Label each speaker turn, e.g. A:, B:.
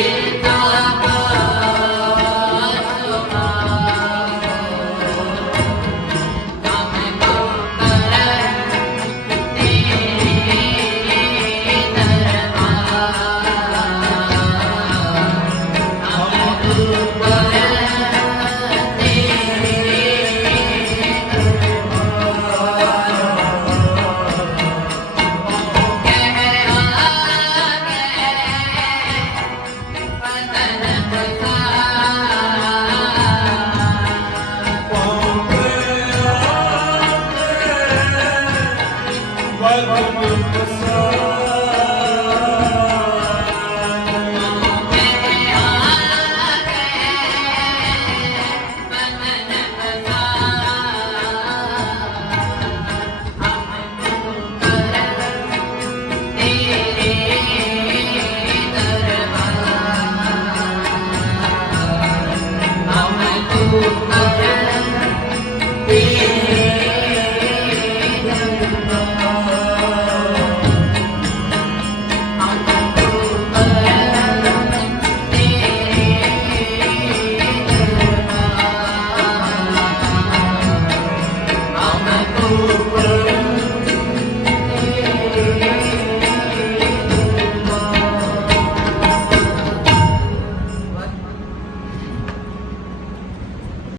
A: Amen.